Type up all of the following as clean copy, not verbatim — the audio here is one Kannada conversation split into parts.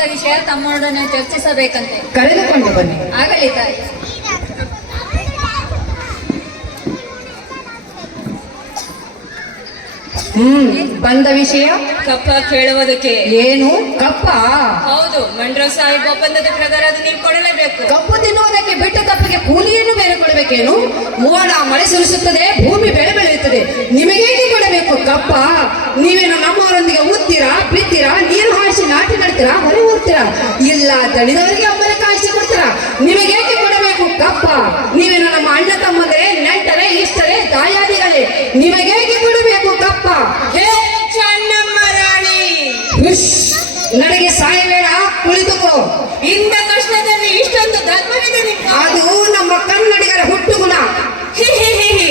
ಗುಪ್ತ ವಿಷಯ ತಮ್ಮೊಡನೆ ಚರ್ಚಿಸಬೇಕಂತೆ. ಕರೆದುಕೊಂಡು ಬನ್ನಿ. ಆಗಲಿ ತಾಯಿ. ಬಂದ ವಿಷಯ ಕಪ್ಪ ಕೇಳುವುದಕ್ಕೆ. ಏನು ಕಪ್ಪ? ಹೌದು, ಮಂಡ್ರ ಸಾಹಿಬ್ ಒಪ್ಪಂದದ ಪ್ರಕಾರ ಅದು ನೀವು ಕೊಡಲೇಬೇಕು. ಕಪ್ಪು ತಿನ್ನುವುದಕ್ಕೆ ಬಿಟ್ಟ ಕಪ್ಪಿಗೆ ಕೂಲಿಯನ್ನು ಬೇರೆ ಕೊಡಬೇಕೇನು? ಮೋಡ ಮಳೆ ಸುರಿಸುತ್ತದೆ, ಭೂಮಿ ಬೆಳೆ ಬೆಳೆಯುತ್ತದೆ, ನಿಮಗೇಗೆ ಕೊಡಬೇಕು ಕಪ್ಪ? ನೀವೇನು ನಮ್ಮವರೊಂದಿಗೆ ಉತ್ತೀರಾ, ಬಿತ್ತೀರಾ, ನೀರು ಹಾಯಿಸಿ ನಾಟಿ ನಡ್ತೀರಾ, ಹೊರೆ ಊರ್ತೀರಾ? ಇಲ್ಲ ದಣಿದವರಿಗೆ ಅಮ್ಮನೆ ಕಾಯಿಸಿ ಕೊಡ್ತೀರಾ? ನಿಮಗೇಕೆ ಕೊಡಬೇಕು ಕಪ್ಪ? ನೀವೇನು ನಮ್ಮ ಅಣ್ಣ ತಮ್ಮಂದರೆ, ನೆಂಟರೆ, ಇಷ್ಟರೇ, ದಾಯಾದಿಗಳೇ, ನಿಮಗೇಕೆ ಕೊಡಬೇಕು ಕಪ್ಪ? ಹೇ ಚೆನ್ನಮ್ಮ ರಾಣಿ, ನನಗೆ ಸಾಯಬೇಡ, ಕುಳಿತುಕೋ. ಇಂಥ ಕಷ್ಟದಲ್ಲಿ ಇಷ್ಟೊಂದು ಧರ್ಮವಿದೆ ನಿಮ್ಗೆ. ಅದು ನಮ್ಮ ಕನ್ನಡಿಗರ ಹುಟ್ಟುಗುಣ. ಹೀಗೆ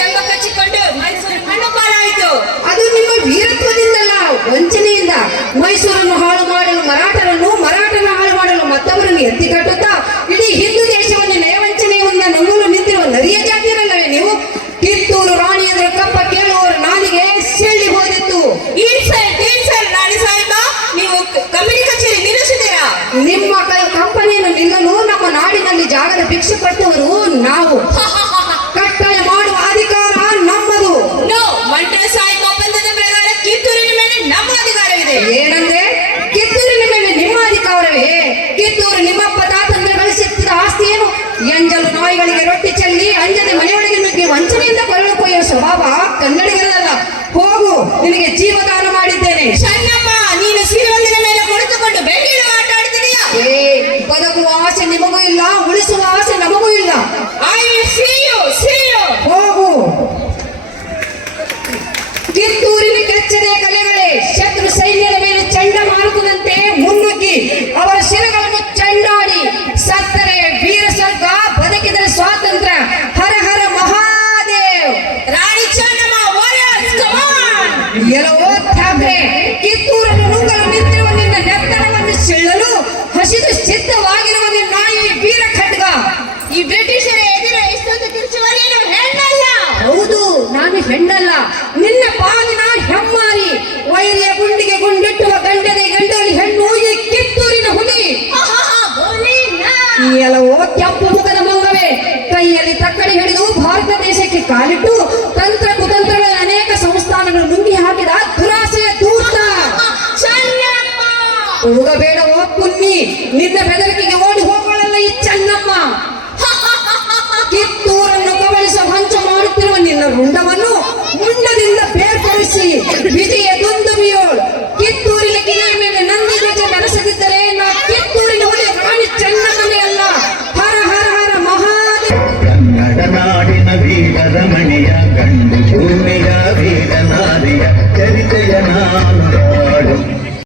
ಧರ್ಮ ಕಚ್ಚಿಕೊಂಡು ಮೈಸೂರು ಮಣ್ಣುಪಾಲಾಯಿತು. ಅದು ನಿಮ್ಮ ವೀರತ್ವದಿಂದಲ್ಲ, ವಂಚನೆಯಿಂದ. ಮೈಸೂರನ್ನು ಹಾಳು ಮಾಡಲು ಮರಾಠರನ್ನು, ಮರಾಠನ ಹಾಳು ಮಾಡಲು ಮತ್ತವರನ್ನು ಎತ್ತಿ ಕಟ್ಟುತ್ತಾ ಇಡೀ ಹಿಂದೂ ದೇಶವನ್ನು ನಯವಂಚನೆಯಿಂದ ನಂಗಲು ನಿಂತಿರುವ ನರಿಯ ಜಾತಿಯರಲ್ಲವೇ ನೀವು? ಕಿತ್ತೂರು ರಾಣಿ ಎದುರು ಕಪ್ಪ ಕೇಳುವವರ ನಾಲಿಗೆ ಸೆಳ್ಳಿ ಹೋದಿತ್ತು. ರಾಣಿ ಸಾಹಿಬ, ನೀವು ಕಂಪನಿ ಕಚೇರಿ ನಿಲ್ಲಿಸಿದ್ದೀರಾ? ನಿಮ್ಮ ಕಂಪನಿಯನ್ನು ನಿಲ್ಲಲು ನಮ್ಮ ನಾಡಿನಲ್ಲಿ ಜಾಗದ ಭಿಕ್ಷೆ ಪಟ್ಟವರು ನಾವು. ಕಟ್ಟಳೆ ಮಾಡುವ ಅಧಿಕಾರ ನಮ್ಮದು. ಮಂಡ್ರ ಸಾಹಿಬ್ ಒಪ್ಪಂದದ ಪ್ರಕಾರ ಕಿತ್ತೂರಿನ ಮೇಲೆ ನಮ್ಮ ಅಧಿಕಾರವಿದೆ. ಏನಂದ್ರೆ ಕಿತ್ತೂರಿನ ಮೇಲೆ ನಿಮ್ಮ ಅಧಿಕಾರವೇ? ಕಿತ್ತೂರು ನಿಮ್ಮಪ್ಪ ತಾತಂದ್ರೆ ಗಳಿಸಿದ ಆಸ್ತಿ ಏನು? ಎಂಜಲು ನಾಯಿಗಳಿಗೆ ರೊಟ್ಟಿ ಚೆಲ್ಲಿ ಅಂಜನೆ ಮನೆಯೊಳಗೆ ನುಗ್ಗಿ ವಂಚನೆಯಿಂದ ಕೊರಳು ಕೊಯ್ಯುವ ಸ್ವಭಾವ ಕನ್ನಡಿಗರಲ್ಲ. ಹೋಗು, ನಿನಗೆ ಜೀವದಾನ ಮಾಡಿದ್ದೇನೆ. ಸಣ್ಣಮ್ಮ, ನೀನು ಸಿರಿವಂದಿನ ಮೇಲೆ ಕುಳಿತುಕೊಂಡು ಬೆಳ್ಳಿಯ ಆಟ ಆಡ್ತಿದೀಯಾ? ಬದುಕುವ ಆಸೆ ನಿಮಗೂ ಇಲ್ಲ, ಉಳಿಸುವ ಆಸೆ ನಮಗೂ ಇಲ್ಲ. ಹೋಗು. ಕಿತ್ತೂರಿನ ಕೆಚ್ಚದೆ ಕಲೆಗಳೇ, ಶತ್ರು ಸೈನ್ಯದ ಮೇಲೆ ಚಂಡಮಾರುತದಂತೆ ಮುನ್ನುಗ್ಗಿ ಅವರ ಶಿರಗಳನ್ನು ಚಂಡಾಡಿ ಸತ್ತರೆ ವೀರ ಸ್ವರ್ಗ, ಬದುಕಿದರೆ ಸ್ವಾತಂತ್ರ್ಯ. ಹರ ಹರ ಮಹಾದೇವ್. ರಾಣಿ ಚೆನ್ನಮ್ಮ ಎಲ್ಲವೋ ಠಾಕ್ರೆ, ಕಿತ್ತೂರನ್ನು ನುಂಗಲು ನಿಂತಿರುವ ನಿನ್ನ ನೆತ್ತರವನ್ನು ಸೆಳ್ಳಲು ಹಸಿದು ಸಿದ್ಧವಾಗಿರುವ ನಿನ್ನ ನಾಯಿ ವೀರ ಖಡ್ಗ. ಈ ಬ್ರಿಟಿಷರ ಎದುರು ಇಷ್ಟೊಂದು ಕಿರ್ಚುವ ನೀನು ಹೆಣ್ಣಲ್ಲ. ಹೌದು, ನಾನು ಹೆಣ್ಣಲ್ಲ, ನಿನ್ನ ಪಾಲಿನ ಹೆಮ್ಮಾರಿ. ವೈರಿಯ ಗುಂಡಿಗೆ ಗುಂಡಿಟ್ಟುವ ಗಂಡದೆ ಗಂಡೋಲಿ ಹೆಣ್ಣು ಈ ಕಿತ್ತೂರಿನ ಹುಲಿ. ಎಲ್ಲವೋ ಕೆಂಪು ಮುಖದ ಮಂಗವೇ, ಕೈಯಲ್ಲಿ ತಕ್ಕಡಿ ಹಿಡಿದು ಭಾರತ ದೇಶಕ್ಕೆ ಕಾಲಿಟ್ಟು ತಂತ್ರ ಕುತಂತ್ರಗಳ ಅನೇಕ ಸಂಸ್ಥಾನಗಳು ನುಂಗಿ ಹಾಕಿದ ದುರಾಸೆಯ ದೂತ. ಹೋಗಬೇಡವೋ ಕುನ್ನಿ, ನಿನ್ನ ಬೆದರಿಕೆಗೆ ಓಡಿ ಹೋಗೋಳಲ್ಲ ಈ ಚೆನ್ನಮ್ಮ. ಕಿತ್ತೂರನ್ನು ಕಬಳಿಸುವ ಹಂಚ ಮಾಡುತ್ತಿರುವ ನಿನ್ನ ರುಂಡವನ್ನು ಮುಂಡದಿಂದ ಬೇರ್ಪಡಿಸಿ ವಿಜಯ ದುಂದುಬಿಯೋಳು. ಕಿತ್ತೂರಿನ ಕಿಲೆಯ ಮೇಲೆ ನಂದಿ ಧ್ವಜ ನಡೆಸದಿದ್ದರೆ ನಾ ಕಿತ್ತೂರಿನ ಹುಲಿ ರಾಣಿ ಚೆನ್ನಮ್ಮನೇ ಅಲ್ಲ. ಹರ ಹರ ಹರ ಮಹಾದೇವ. ಕನ್ನಡ ನಾಡಿನ ವೀರ ರಮಣಿಯ ಗಂಡು ಭೂಮಿಯ